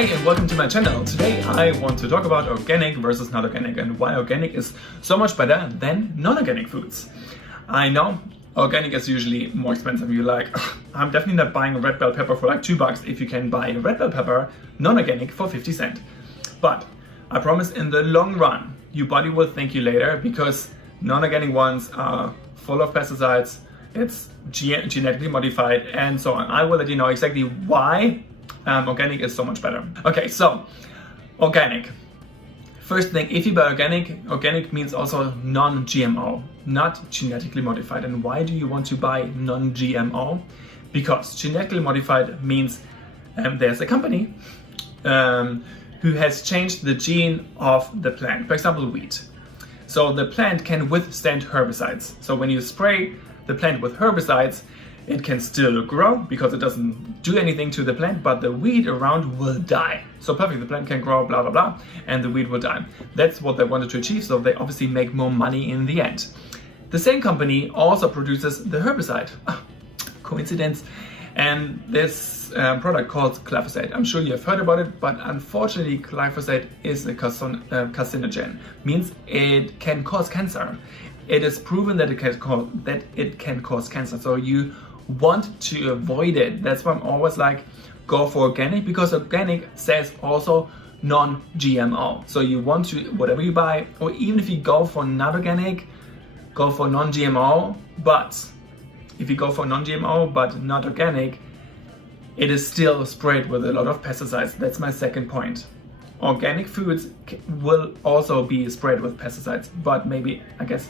Hey and welcome to my channel. Today I want to talk about organic versus non-organic and why organic is so much better than non-organic foods. I know organic is usually more expensive. You're like, I'm definitely not buying a red bell pepper for like $2 if you can buy a red bell pepper non-organic for 50 cents. But I promise in the long run, your body will thank you later because non-organic ones are full of pesticides, it's genetically modified and so on. I will let you know exactly why organic is so much better. Okay, so organic. First thing, if you buy organic means also non-GMO, not genetically modified. And why do you want to buy non-GMO? Because genetically modified means there's a company who has changed the gene of the plant, for example, wheat. So the plant can withstand herbicides. So when you spray the plant with herbicides, it can still grow because it doesn't do anything to the plant, but the weed around will die. So perfect, the plant can grow, blah, blah, blah, and the weed will die. That's what they wanted to achieve, so they obviously make more money in the end. The same company also produces the herbicide. Coincidence. And this product called Glyphosate. I'm sure you have heard about it, but unfortunately Glyphosate is a carcinogen, means it can cause cancer. It is proven that it can cause cancer, so you want to avoid it. That's why I'm always like, go for organic, because organic says also non-GMO. So you want to, whatever you buy, or even if you go for not organic, go for non-GMO. But if you go for non-GMO but not organic, it is still sprayed with a lot of pesticides. That's my second point. Organic foods will also be sprayed with pesticides, but maybe, I guess,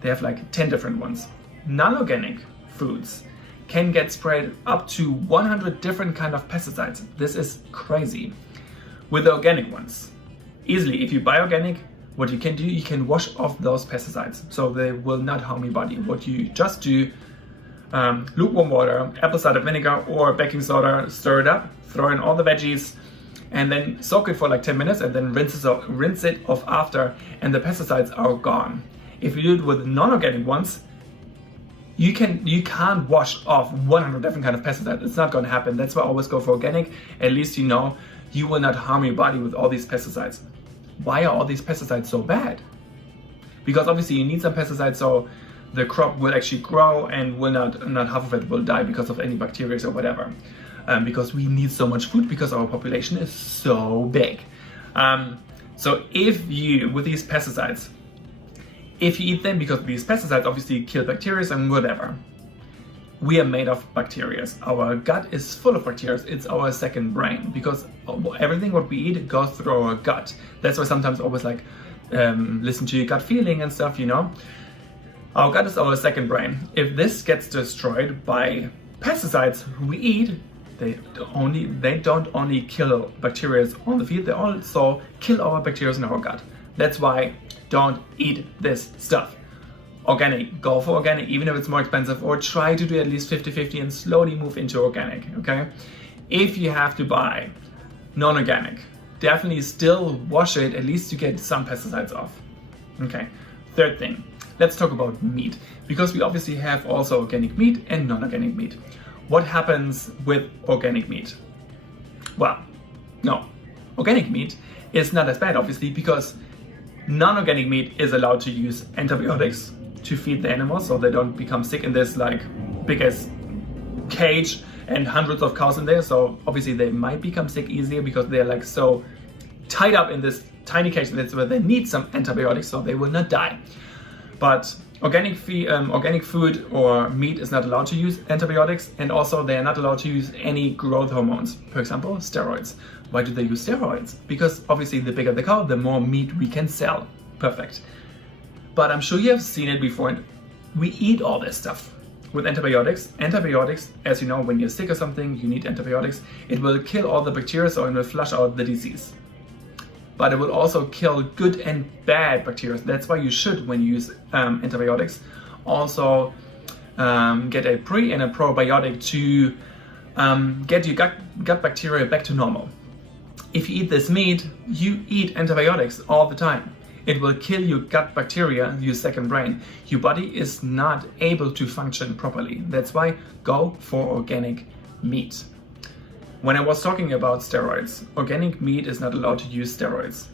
they have like 10 different ones. Non-organic foods can get sprayed up to 100 different kind of pesticides. This is crazy. With the organic ones, easily, if you buy organic, what you can do, you can wash off those pesticides, so they will not harm your body. What you just do, lukewarm water, apple cider vinegar or baking soda, stir it up, throw in all the veggies, and then soak it for like 10 minutes and then rinse it off after, and the pesticides are gone. If you do it with non-organic ones, you can't wash off 100 different kind of pesticides. It's not going to happen. That's why I always go for organic. At least you know you will not harm your body with all these pesticides. Why are all these pesticides so bad? Because obviously you need some pesticides so the crop will actually grow and will not half of it will die because of any bacteria or whatever. Because we need so much food because our population is so big. So if you, with these pesticides, if you eat them, because these pesticides obviously kill bacteria and whatever. We are made of bacteria. Our gut is full of bacteria. It's our second brain, because everything what we eat goes through our gut. That's why sometimes always like listen to your gut feeling and stuff, you know. Our gut is our second brain. If this gets destroyed by pesticides we eat, they don't only kill bacteria on the field, they also kill our bacteria in our gut. That's why don't eat this stuff. Organic, go for organic, even if it's more expensive, or try to do at least 50-50 and slowly move into organic, okay? If you have to buy non-organic, definitely still wash it, at least to get some pesticides off. Okay, third thing, let's talk about meat, because we obviously have also organic meat and non-organic meat. What happens with organic meat? Well, no, organic meat is not as bad, obviously, because non-organic meat is allowed to use antibiotics to feed the animals so they don't become sick in this like big as cage and hundreds of cows in there. So obviously they might become sick easier because they're like so tied up in this tiny cage. That's where they need some antibiotics so they will not die. But organic food or meat is not allowed to use antibiotics, and also they are not allowed to use any growth hormones, for example, steroids. Why do they use steroids? Because obviously the bigger the cow, the more meat we can sell. Perfect. But I'm sure you have seen it before, and we eat all this stuff with antibiotics. Antibiotics, as you know, when you're sick or something, you need antibiotics. It will kill all the bacteria, so it will flush out the disease. But it will also kill good and bad bacteria. That's why you should, when you use antibiotics, also get a pre and a probiotic to get your gut bacteria back to normal. If you eat this meat, you eat antibiotics all the time. It will kill your gut bacteria, your second brain. Your body is not able to function properly. That's why go for organic meat. When I was talking about steroids, organic meat is not allowed to use steroids.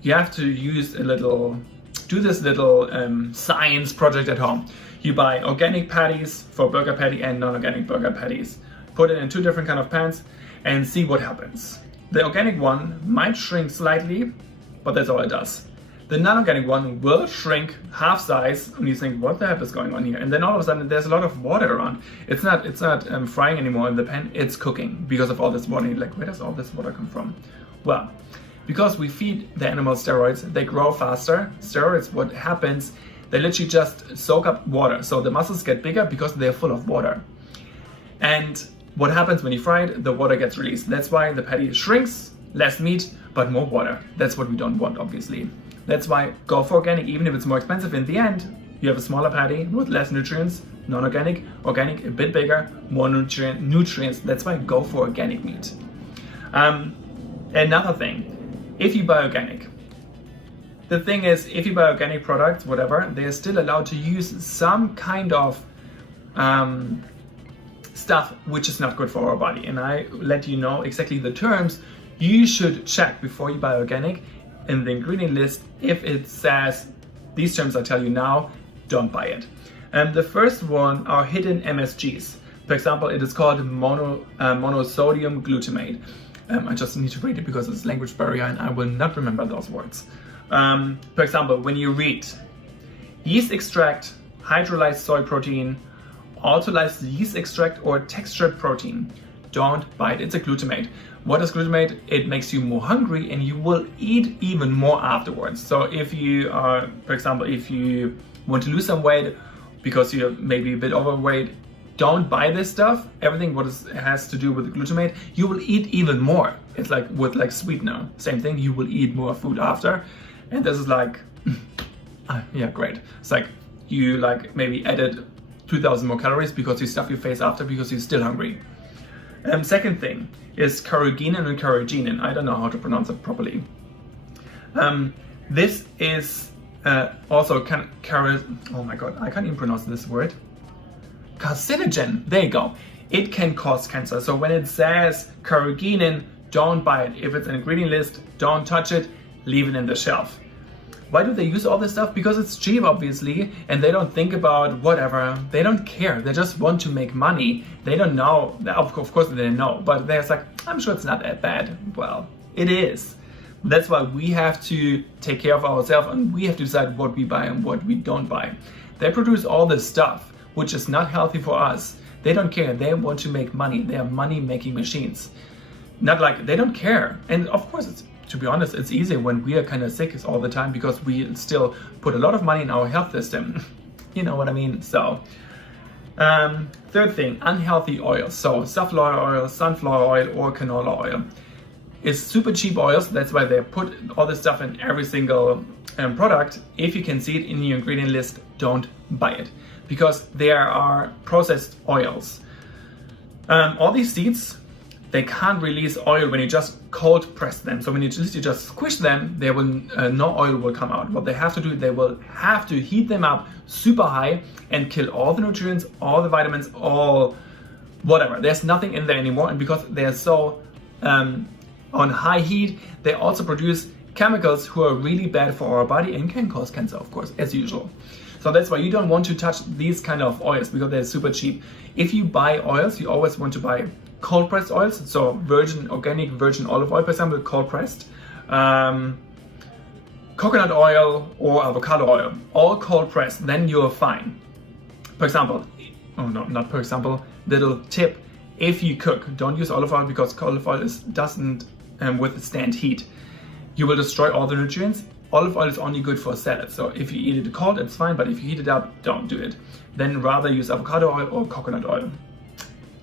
You have to do this little science project at home. You buy organic patties for burger patty and non-organic burger patties. Put it in 2 different kind of pans and see what happens. The organic one might shrink slightly, but that's all it does. The non-organic one will shrink half size, and you think, what the heck is going on here? And then all of a sudden, there's a lot of water around. It's not frying anymore in the pan, it's cooking because of all this water. You're like, where does all this water come from? Well, because we feed the animals steroids, they grow faster. Steroids, what happens, they literally just soak up water. So the muscles get bigger because they're full of water. And what happens when you fry it, the water gets released. That's why the patty shrinks, less meat, but more water. That's what we don't want, obviously. That's why go for organic, even if it's more expensive. In the end, you have a smaller patty with less nutrients. Non-organic, organic, a bit bigger, more nutrients. That's why go for organic meat. Another thing, if you buy organic, the thing is, if you buy organic products, whatever, they're still allowed to use some kind of stuff which is not good for our body. And I let you know exactly the terms. You should check before you buy organic in the ingredient list. If it says these terms I tell you now, don't buy it. The first one are hidden MSGs. For example, it is called monosodium glutamate. I just need to read it because it's language barrier and I will not remember those words. For example, when you read yeast extract, hydrolyzed soy protein, autolyzed yeast extract, or textured protein, don't buy it. It's a glutamate. What is glutamate? It makes you more hungry and you will eat even more afterwards. So if you are, for example, if you want to lose some weight because you're maybe a bit overweight, don't buy this stuff. Everything what has to do with the glutamate, you will eat even more. It's like with sweetener. Same thing, you will eat more food after. And this is like, yeah, great. It's like you maybe added 2,000 more calories because you stuff your face after because you're still hungry. Second thing is Carrageenan and Carrageenan. I don't know how to pronounce it properly. This is also oh my god, I can't even pronounce this word. Carcinogen. There you go. It can cause cancer. So when it says Carrageenan, don't buy it. If it's an ingredient list, don't touch it. Leave it in the shelf. Why do they use all this stuff? Because it's cheap, obviously, and they don't think about whatever. They don't care. They just want to make money. They don't know. Of course, they don't know, but they're like, I'm sure it's not that bad. Well, it is. That's why we have to take care of ourselves and we have to decide what we buy and what we don't buy. They produce all this stuff, which is not healthy for us. They don't care. They want to make money. They are money-making machines. Not like they don't care. And of course, to be honest, it's easier when we are kind of sick all the time because we still put a lot of money in our health system. You know what I mean? So, third thing, unhealthy oils. So safflower oil, sunflower oil, or canola oil. It's super cheap oils. That's why they put all this stuff in every single product. If you can see it in your ingredient list, don't buy it because there are processed oils. All these seeds, they can't release oil when you just cold press them. So when you just squish them, there will no oil will come out. What they have to do, they will have to heat them up super high and kill all the nutrients, all the vitamins, all whatever. There's nothing in there anymore. And because they're so on high heat, they also produce chemicals who are really bad for our body and can cause cancer, of course, as usual. So that's why you don't want to touch these kind of oils because they're super cheap. If you buy oils, you always want to buy cold pressed oils, so organic virgin olive oil, for example, cold pressed, coconut oil or avocado oil, all cold pressed, then you're fine. For example, not for example, little tip, if you cook, don't use olive oil because olive oil doesn't withstand heat. You will destroy all the nutrients. Olive oil is only good for salad, so if you eat it cold, it's fine, but if you heat it up, don't do it. Then rather use avocado oil or coconut oil.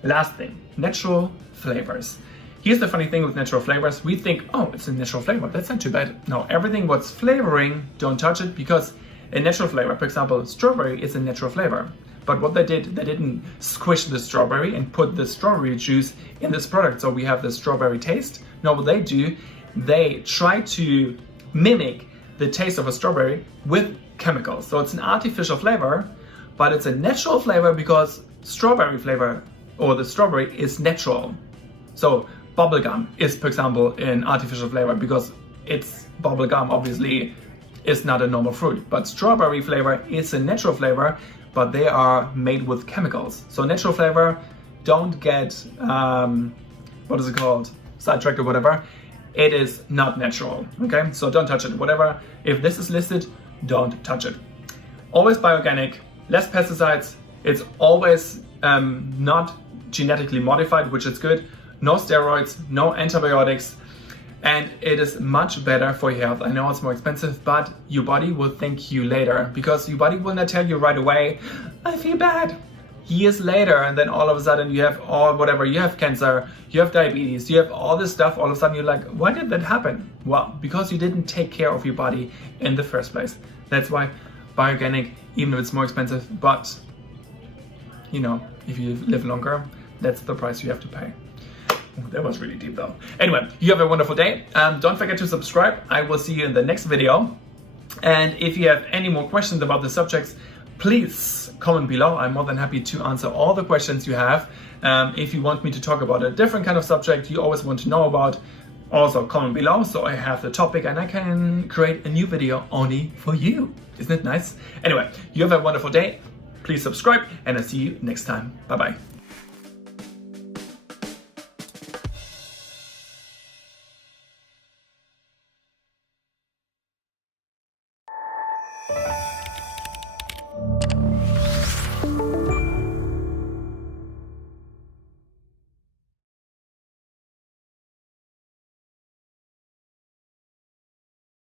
Last thing, natural flavors. Here's the funny thing with natural flavors. We think, oh, it's a natural flavor. That's not too bad. No, everything what's flavoring, don't touch it because a natural flavor, for example, strawberry is a natural flavor. But what they didn't squish the strawberry and put the strawberry juice in this product. So we have the strawberry taste. No, what they do, they try to mimic the taste of a strawberry with chemicals. So it's an artificial flavor, but it's a natural flavor because strawberry flavor or the strawberry is natural. So bubblegum is, for example, an artificial flavor because it's bubblegum obviously is not a normal fruit, but strawberry flavor is a natural flavor, but they are made with chemicals. So natural flavor, don't get, what is it called, sidetracked or whatever. It is not natural, okay? So don't touch it, whatever. If this is listed, don't touch it. Always buy organic, less pesticides. It's always not genetically modified, which is good. No steroids, no antibiotics. And it is much better for your health. I know it's more expensive, but your body will thank you later because your body will not tell you right away, I feel bad. Years later, and then all of a sudden you have you have cancer, you have diabetes, you have all this stuff, all of a sudden you're like, why did that happen? Well, because you didn't take care of your body in the first place. That's why buy organic, even if it's more expensive, but you know, if you live longer, that's the price you have to pay. That was really deep though. Anyway, you have a wonderful day. Don't forget to subscribe. I will see you in the next video. And if you have any more questions about the subjects, please comment below. I'm more than happy to answer all the questions you have. If you want me to talk about a different kind of subject you always want to know about, also comment below so I have the topic and I can create a new video only for you. Isn't it nice? Anyway, you have a wonderful day. Please subscribe and I'll see you next time. Bye bye.